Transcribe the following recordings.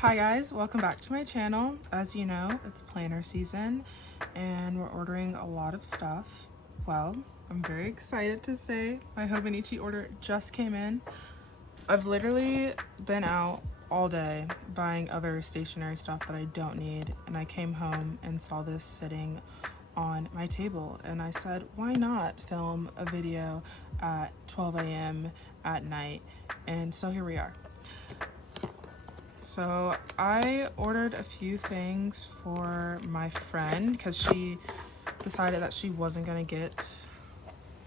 Hi guys, welcome back to my channel. As you know, it's planner season and we're ordering a lot of stuff. Well, I'm very excited to say my Hobonichi order just came in. I've literally been out all day buying other stationery stuff that I don't need, and I came home and saw this sitting on my table and I said, why not film a video at 12 a.m. at night? And so here we are. So I ordered a few things for my friend because she decided that she wasn't gonna get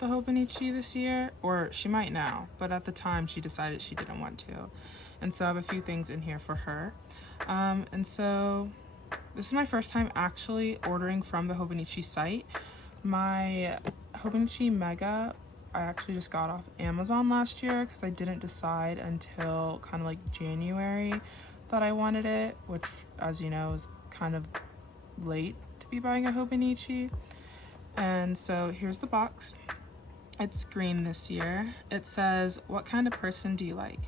the Hobonichi this year, or she might now, but at the time she decided she didn't want to. And so I have a few things in here for her. And so this is my first time actually ordering from the Hobonichi site. My Hobonichi Mega I actually just got off Amazon last year because I didn't decide until kind of like January that I wanted it, which, as you know, is kind of late to be buying a Hobonichi. And so here's the box. It's green this year. It says, what kind of person do you like?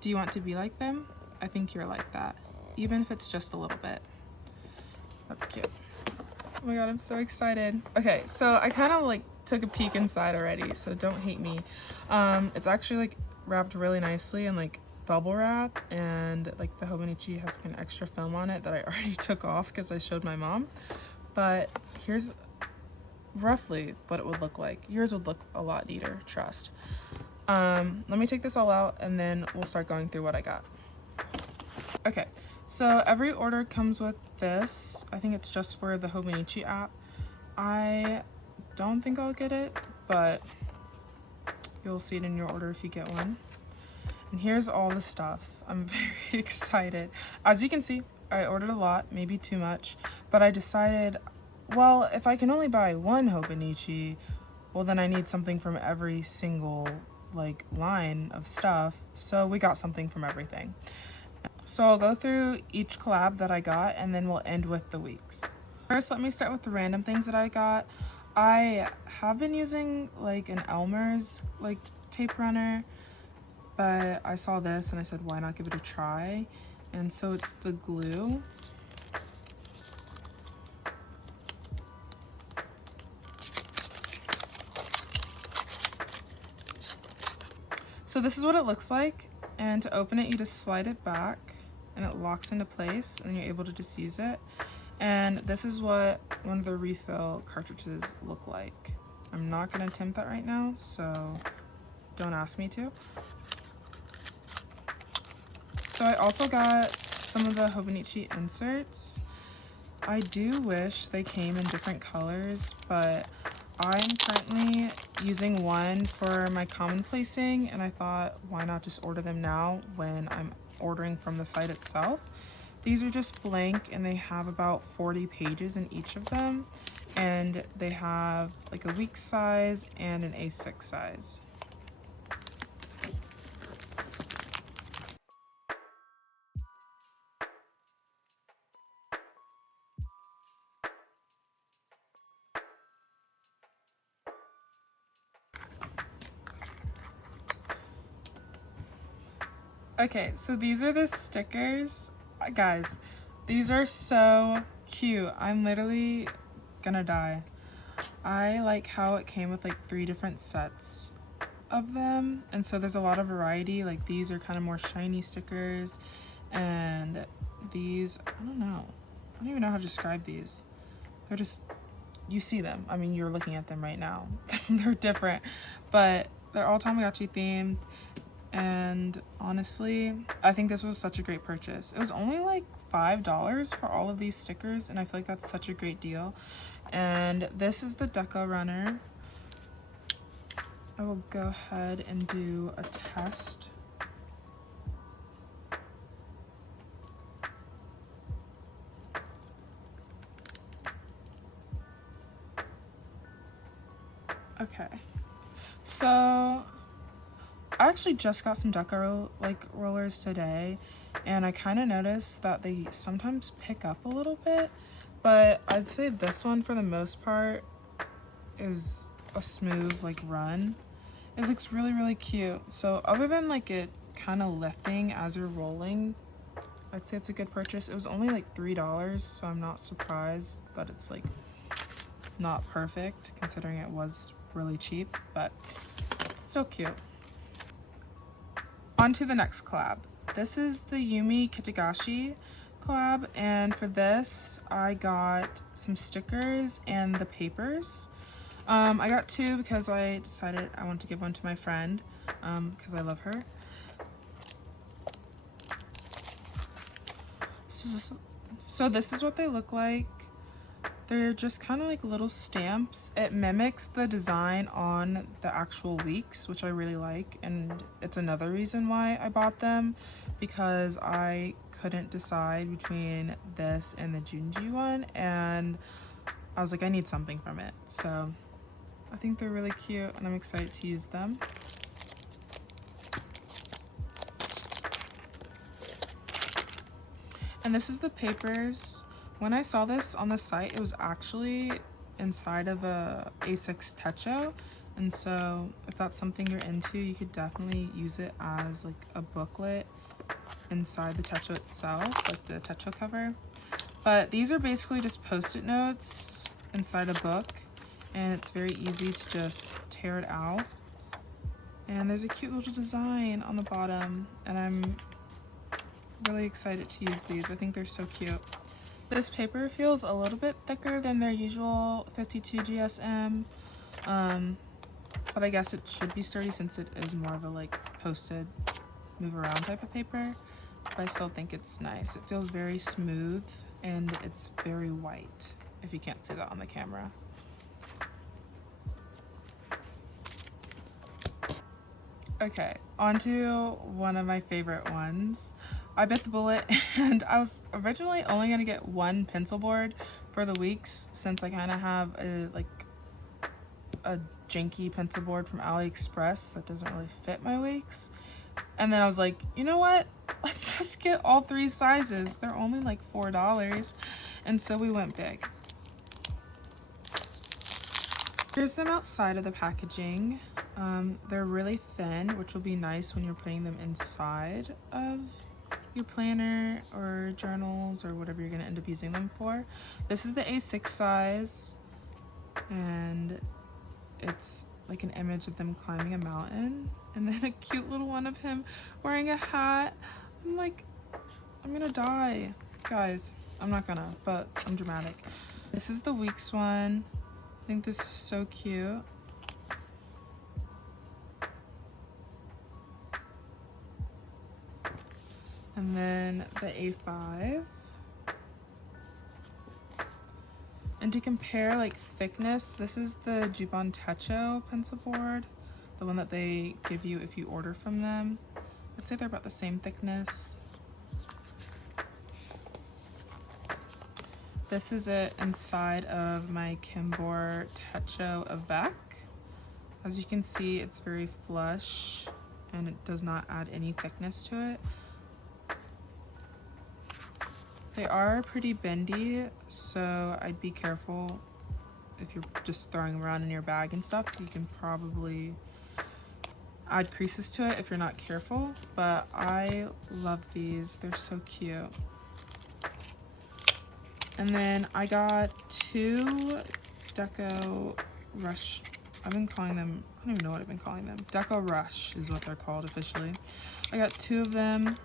Do you want to be like them? I think you're like that, even if it's just a little bit. That's cute. Oh my god, I'm so excited. Okay, so I kind of like took a peek inside already, so don't hate me. It's actually like wrapped really nicely in like bubble wrap, and like the Hobonichi has an extra film on it that I already took off because I showed my mom. But here's roughly what it would look like. Yours would look a lot neater, trust. Let me take this all out and then we'll start going through what I got. Okay, so every order comes with this. I think it's just for the Hobonichi app. I don't think I'll get it, but you'll see it in your order if you get one. And here's all the stuff. I'm very excited. As you can see, I ordered a lot, maybe too much, but I decided, well, if I can only buy one Hobonichi, well then I need something from every single like line of stuff, so we got something from everything. So I'll go through each collab that I got and then we'll end with the weeks. First, let me start with the random things that I got. I have been using like an Elmer's like tape runner, but I saw this and I said, why not give it a try? And so it's the glue. So this is what it looks like, and to open it you just slide it back and it locks into place and you're able to just use it. And this is what one of the refill cartridges look like. I'm not going to attempt that right now, so don't ask me to. So I also got some of the Hobonichi inserts. I do wish they came in different colors, but I'm currently using one for my common placing, and I thought, why not just order them now when I'm ordering from the site itself. These are just blank and they have about 40 pages in each of them, and they have like a week size and an A6 size. Okay, so these are the stickers. Guys, these are so cute. I'm literally gonna die. I like how it came with like 3 different sets of them, and so there's a lot of variety. Like these are kind of more shiny stickers, and these, I don't know. I don't even know how to describe these. They're just, you see them. I mean, you're looking at them right now. They're different, but they're all Tamagotchi themed. And honestly, I think this was such a great purchase. It was only like $5 for all of these stickers, and I feel like that's such a great deal. And this is the Deco Runner. I will go ahead and do a test. Okay, so I actually just got some Deco rollers today, and I kind of noticed that they sometimes pick up a little bit, but I'd say this one for the most part is a smooth like run. It looks really, really cute. So other than like it kind of lifting as you're rolling, I I'd say it's a good purchase. It was only like $3, so I'm not surprised that it's like not perfect considering it was really cheap, but it's so cute. On to the next collab. This is the Yumi Kitagashi collab, and for this I got some stickers and the papers. I got two because I decided I want to give one to my friend because I love her. So this is what they look like. They're just kind of like little stamps. It mimics the design on the actual weeks, which I really like, and it's another reason why I bought them, because I couldn't decide between this and the Junji one, and I was like, I need something from it. So I think they're really cute and I'm excited to use them. And this is the papers. When I saw this on the site, it was actually inside of a A6 techo, and so if that's something you're into, you could definitely use it as like a booklet inside the techo itself, like the techo cover. But these are basically just post-it notes inside a book, and it's very easy to just tear it out. And there's a cute little design on the bottom, and I'm really excited to use these. I think they're so cute. This paper feels a little bit thicker than their usual 52 GSM, but I guess it should be sturdy since it is more of a like posted move around type of paper, but I still think it's nice. It feels very smooth and it's very white, if you can't see that on the camera. Okay, on to one of my favorite ones. I bit the bullet and I was originally only gonna get one pencil board for the weeks, since I kind of have a janky pencil board from AliExpress that doesn't really fit my weeks. And then I was like, you know what? Let's just get all three sizes. They're only like $4. And so we went big. Here's them outside of the packaging. They're really thin, which will be nice when you're putting them inside of your planner or journals or whatever you're going to end up using them for. This is the A6 size, and it's like an image of them climbing a mountain, and then a cute little one of him wearing a hat. I'm like, I'm gonna die. Guys, I'm not gonna, but I'm dramatic. This is the Weeks one. I think this is so cute. And then the A5. And to compare like thickness, this is the Jubon Techo pencil board, the one that they give you if you order from them. I'd say they're about the same thickness. This is it inside of my Kimbor Techo Avec. As you can see, it's very flush and it does not add any thickness to it. They are pretty bendy, so I'd be careful if you're just throwing them around in your bag and stuff. You can probably add creases to it if you're not careful, but I love these. They're so cute. And then I got two Deco Rush. I've been calling them, I don't even know what I've been calling them. Deco Rush is what they're called officially. I got two of them.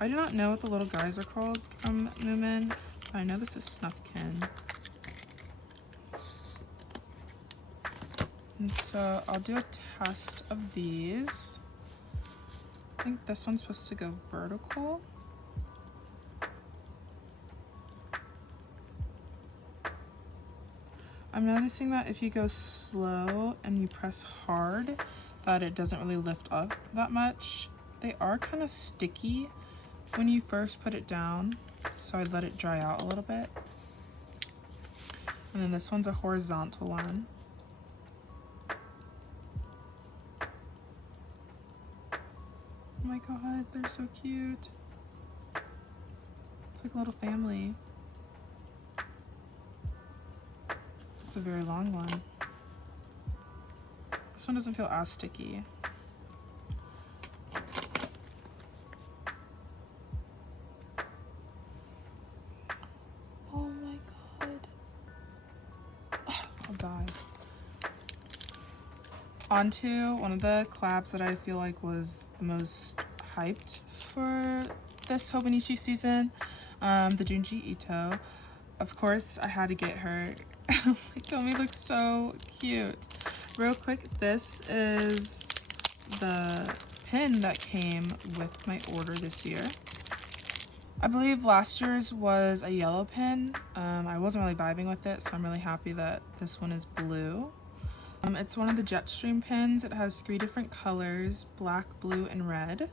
I do not know what the little guys are called from Moomin, but I know this is Snuffkin. And so I'll do a test of these. I think this one's supposed to go vertical. I'm noticing that if you go slow and you press hard, that it doesn't really lift up that much. They are kind of sticky when you first put it down, so I'd let it dry out a little bit. And then this one's a horizontal one. Oh my god, they're so cute. It's like a little family. It's a very long one. This one doesn't feel as sticky. I'll die. Onto one of the collabs that I feel like was the most hyped for this Hobonichi season, the Junji Ito. Of course, I had to get her. Tomi looks so cute. Real quick, this is the pin that came with my order this year. I believe last year's was a yellow pin. I wasn't really vibing with it, so I'm really happy that this one is blue. It's one of the Jetstream pins. It has 3 different colors, black, blue, and red.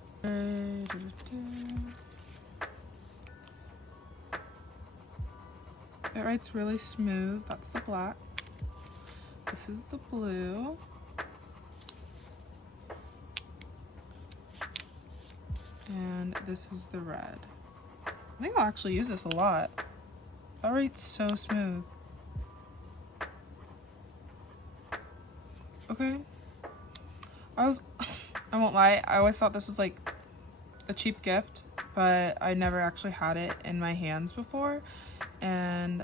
It writes really smooth. That's the black. This is the blue. And this is the red. I think I'll actually use this a lot. That writes so smooth. Okay. I won't lie, I always thought this was like a cheap gift, but I never actually had it in my hands before. And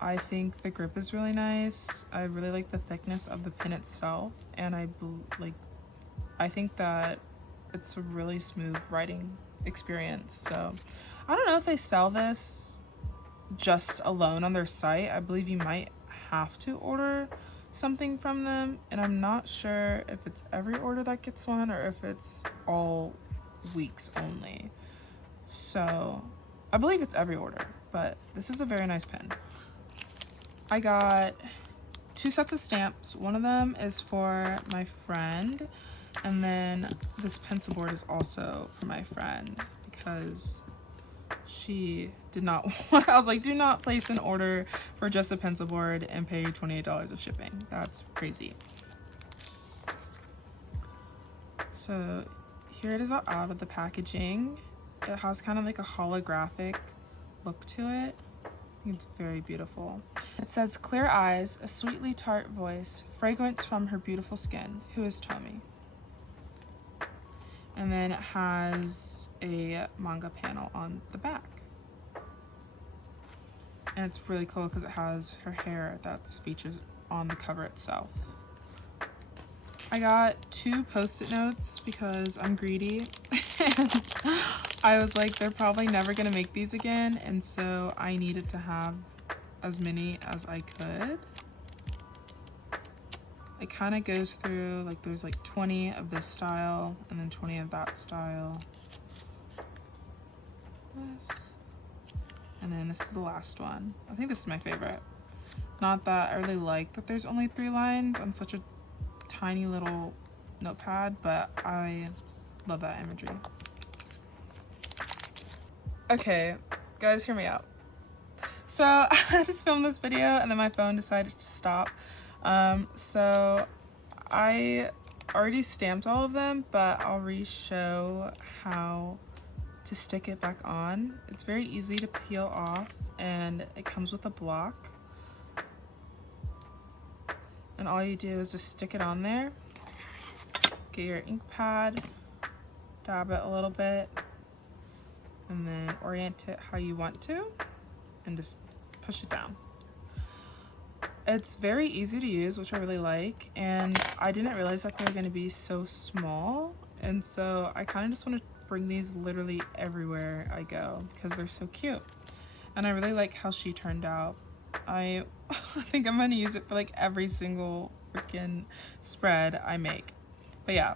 I think the grip is really nice. I really like the thickness of the pin itself, and I think that it's a really smooth writing experience. So I don't know if they sell this just alone on their site. I believe you might have to order something from them, and I'm not sure if it's every order that gets one or if it's all weeks only. So I believe it's every order, but this is a very nice pen. I got 2 sets of stamps. One of them is for my friend, and then this pencil board is also for my friend because she did not want, I was like, do not place an order for just a pencil board and pay $28 of shipping. That's crazy. So here it is out of the packaging. It has kind of like a holographic look to it. I think it's very beautiful. It says, clear eyes, a sweetly tart voice, fragrance from her beautiful skin. Who is Tomi? And then it has a manga panel on the back. And it's really cool because it has her hair that's featured on the cover itself. I got 2 post-it notes because I'm greedy. And I was like, they're probably never gonna make these again, and so I needed to have as many as I could. It kind of goes through, like, there's like 20 of this style and then 20 of that style. This. And then this is the last one. I think this is my favorite. Not that I really like that there's only 3 lines on such a tiny little notepad, but I love that imagery. Okay, guys, hear me out. So I just filmed this video and then my phone decided to stop. So I already stamped all of them, but I'll re-show how to stick it back on. It's very easy to peel off, and it comes with a block. And all you do is just stick it on there, get your ink pad, dab it a little bit, and then orient it how you want to, and just push it down. It's very easy to use, which I really like, and I didn't realize that they were going to be so small, and so I kind of just want to bring these literally everywhere I go because they're so cute. And I really like how she turned out. I think I'm going to use it for like every single freaking spread I make. But yeah,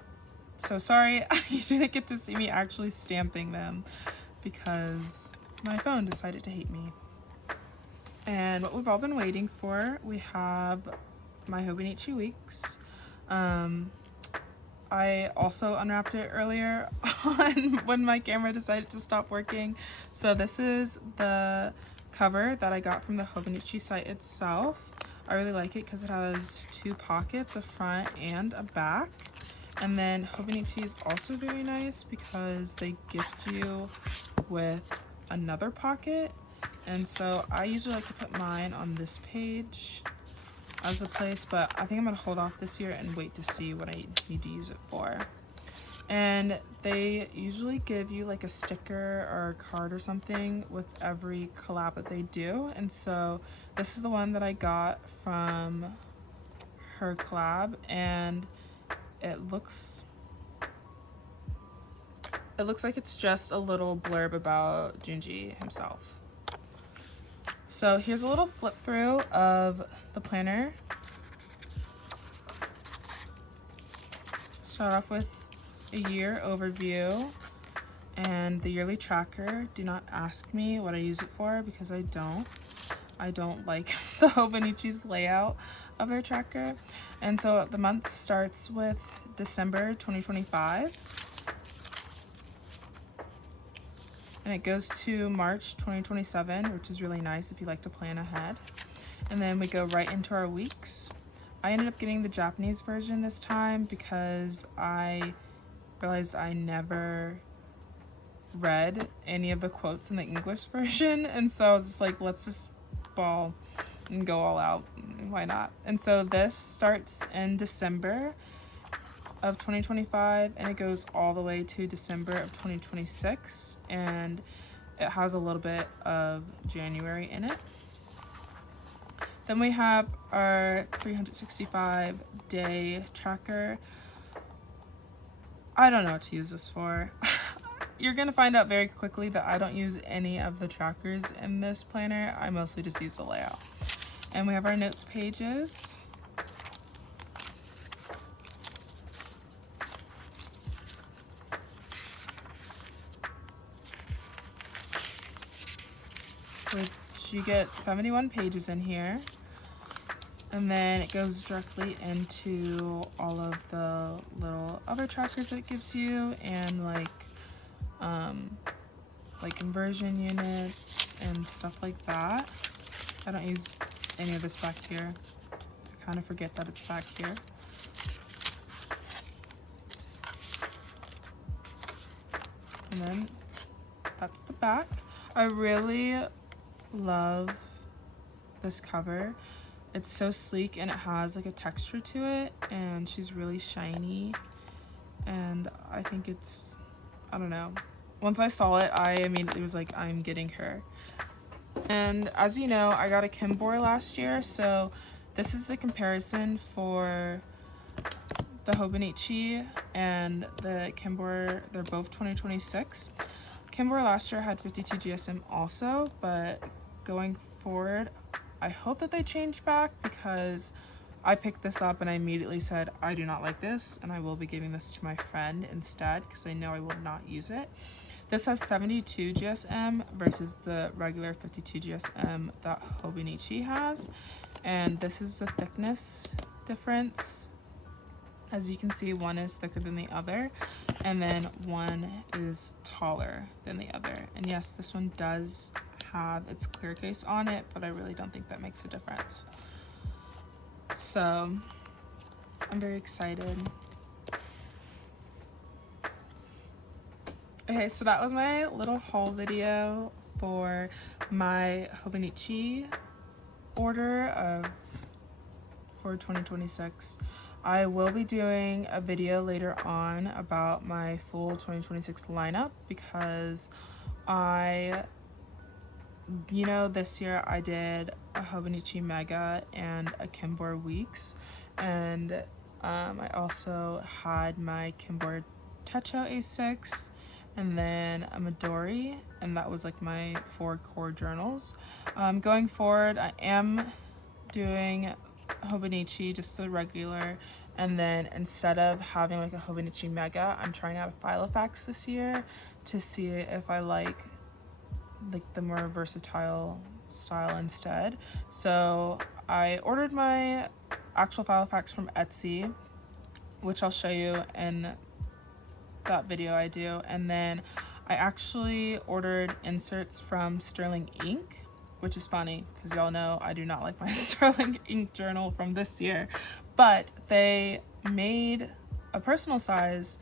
so sorry you didn't get to see me actually stamping them because my phone decided to hate me. And what we've all been waiting for, we have my Hobonichi Weeks. I also unwrapped it earlier on when my camera decided to stop working. So this is the cover that I got from the Hobonichi site itself. I really like it because it has 2 pockets, a front and a back. And then Hobonichi is also very nice because they gift you with another pocket. And so I usually like to put mine on this page as a place, but I think I'm gonna hold off this year and wait to see what I need to use it for. And they usually give you like a sticker or a card or something with every collab that they do. And so this is the one that I got from her collab, and it looks like it's just a little blurb about Junji himself. So here's a little flip through of the planner. Start off with a year overview and the yearly tracker. Do not ask me what I use it for because I don't like the Hobonichi's layout of their tracker. And so the month starts with December 2025. And it goes to March 2027, which is really nice if you like to plan ahead. And then we go right into our weeks. I ended up getting the Japanese version this time because I realized I never read any of the quotes in the English version. And so I was just like, let's just ball and go all out. Why not? And so this starts in December of 2025 and it goes all the way to December of 2026, and it has a little bit of January in it. Then we have our 365 day tracker. I don't know what to use this for. You're gonna find out very quickly that I don't use any of the trackers in this planner. I mostly just use the layout. And we have our notes pages. Which you get 71 pages in here, and then it goes directly into all of the little other trackers it gives you, and like conversion units and stuff like that. I don't use any of this back here. I kind of forget that it's back here. And then that's the back. I really love this cover. It's so sleek and it has like a texture to it, and she's really shiny, and I think it's, I don't know, once I saw it I immediately was like, I'm getting her. And as you know, I got a Kimbor last year, so this is a comparison for the Hobonichi and the Kimbor. They're both 2026. Kimbor last year had 52 GSM also, but going forward, I hope that they change back, because I picked this up and I immediately said, I do not like this, and I will be giving this to my friend instead because I know I will not use it. This has 72 GSM versus the regular 52 GSM that Hobonichi has, and this is the thickness difference. As you can see, one is thicker than the other, and then one is taller than the other. And yes, this one does have its clear case on it, but I really don't think that makes a difference. So I'm very excited. Okay, so that was my little haul video for my Hobonichi order for 2026. I will be doing a video later on about my full 2026 lineup, because this year I did a Hobonichi Mega and a Kimbor Weeks, and I also had my Kimbor Techo A6 and then a Midori, and that was like my 4 core journals. Going forward, I am doing Hobonichi, just the regular, and then instead of having like a Hobonichi Mega, I'm trying out a Filofax this year to see if I like the more versatile style instead. So I ordered my actual Filofax from Etsy, which I'll show you in that video I do, and then I actually ordered inserts from Sterling Ink, which is funny because y'all know I do not like my Sterling Ink journal from this year, but they made a personal size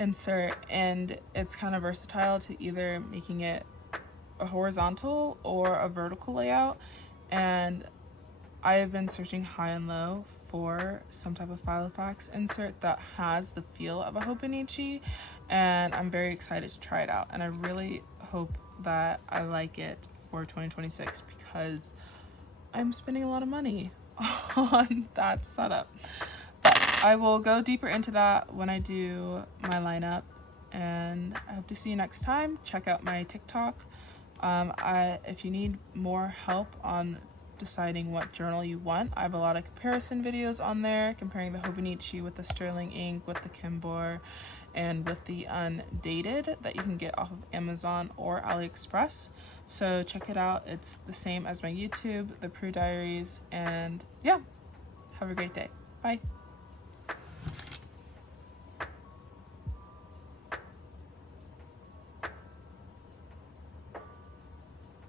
insert, and it's kind of versatile to either making it a horizontal or a vertical layout, and I have been searching high and low for some type of Filofax insert that has the feel of a Hobonichi, and I'm very excited to try it out, and I really hope that I like it for 2026 because I'm spending a lot of money on that setup. But I will go deeper into that when I do my lineup, and I hope to see you next time. Check out my TikTok. If you need more help on deciding what journal you want, I have a lot of comparison videos on there, comparing the Hobonichi with the sterling ink, with the Kimbor, and with the undated that you can get off of Amazon or AliExpress. So check it out. It's the same as my YouTube, the Prue Diaries, and yeah, have a great day. Bye.